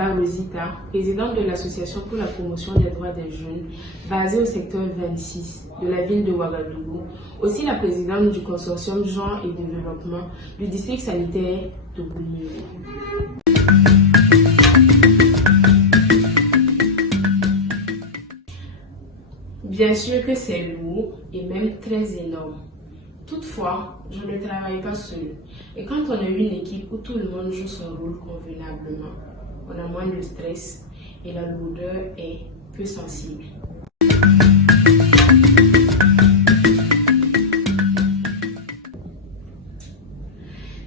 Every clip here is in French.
par Rosita, présidente de l'Association pour la promotion des droits des jeunes, basée au secteur 26 de la ville de Ouagadougou, aussi la présidente du consortium genre et développement du district sanitaire de Gouméré. Bien sûr que c'est lourd et même très énorme. Toutefois, je ne travaille pas seule. Et quand on a une équipe où tout le monde joue son rôle convenablement, on a moins de stress et la lourdeur est peu sensible.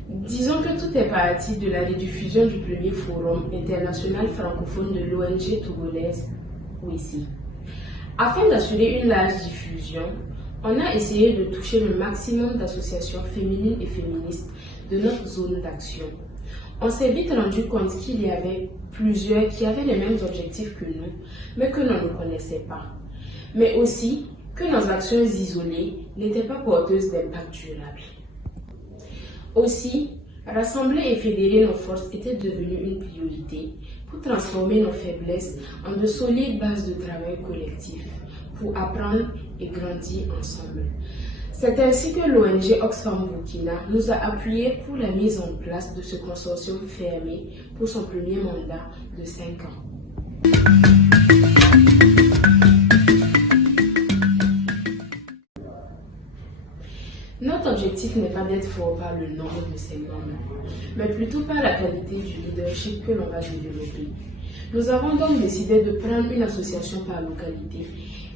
Disons que tout est parti de la rediffusion du premier forum international francophone de l'ONG togolaise OICI. Afin d'assurer une large diffusion, on a essayé de toucher le maximum d'associations féminines et féministes de notre zone d'action. On s'est vite rendu compte qu'il y avait plusieurs qui avaient les mêmes objectifs que nous, mais que l'on ne connaissait pas. Mais aussi que nos actions isolées n'étaient pas porteuses d'impact durable. Aussi, rassembler et fédérer nos forces était devenu une priorité pour transformer nos faiblesses en de solides bases de travail collectif, pour apprendre et grandir ensemble. C'est ainsi que l'ONG Oxfam Burkina nous a appuyés pour la mise en place de ce consortium fermé pour son premier mandat de 5 ans. Notre objectif n'est pas d'être fort par le nombre de ses membres, mais plutôt par la qualité du leadership que l'on va développer. Nous avons donc décidé de prendre une association par localité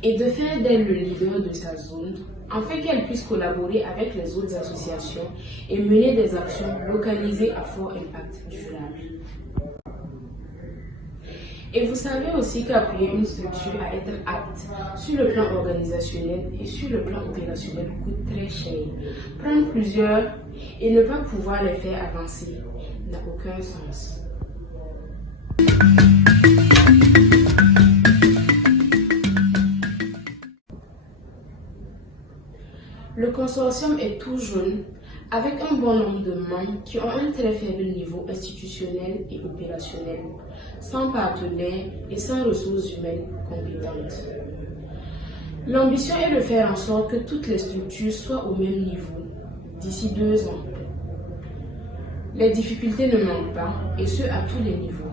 et de faire d'elle le leader de sa zone, afin qu'elle puisse collaborer avec les autres associations et mener des actions localisées à fort impact durable. Et vous savez aussi qu'appuyer une structure à être apte sur le plan organisationnel et sur le plan opérationnel coûte très cher. Prendre plusieurs et ne pas pouvoir les faire avancer n'a aucun sens. Le consortium est tout jeune, avec un bon nombre de membres qui ont un très faible niveau institutionnel et opérationnel, sans partenaires et sans ressources humaines compétentes. L'ambition est de faire en sorte que toutes les structures soient au même niveau d'ici 2 ans. Les difficultés ne manquent pas, et ce à tous les niveaux.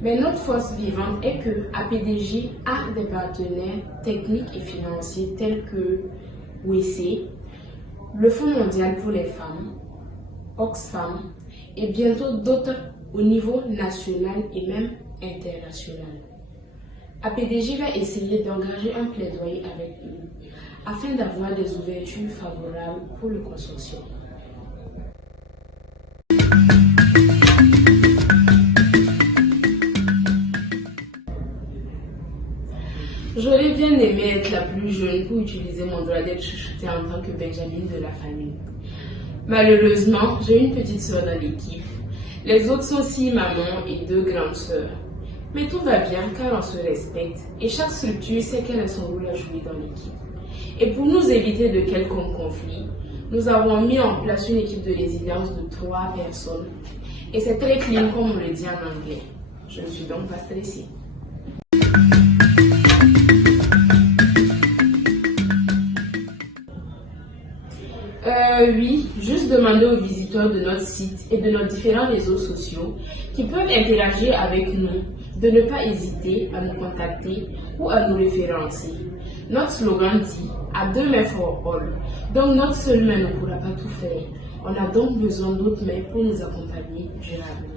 Mais notre force vivante est que APDJ a des partenaires techniques et financiers tels que OICI, le Fonds mondial pour les femmes, Oxfam et bientôt d'autres au niveau national et même international. APDJ va essayer d'engager un plaidoyer avec eux afin d'avoir des ouvertures favorables pour le consortium. J'aurais bien aimé être la plus jeune pour utiliser mon droit d'être chouchoutée en tant que Benjamin de la famille. Malheureusement, j'ai une petite soeur dans l'équipe. Les autres sont 6 mamans et 2 grandes sœurs. Mais tout va bien car on se respecte et chaque structure sait quel est son rôle à jouer dans l'équipe. Et pour nous éviter de quelconque conflit, nous avons mis en place une équipe de résilience de 3 personnes. Et c'est très clean comme on le dit en anglais. Je ne suis donc pas stressée. Oui, juste demander aux visiteurs de notre site et de nos différents réseaux sociaux qui peuvent interagir avec nous de ne pas hésiter à nous contacter ou à nous référencer. Notre slogan dit « À 2 mains for all ». Donc notre seule main ne pourra pas tout faire. On a donc besoin d'autres mains pour nous accompagner durablement.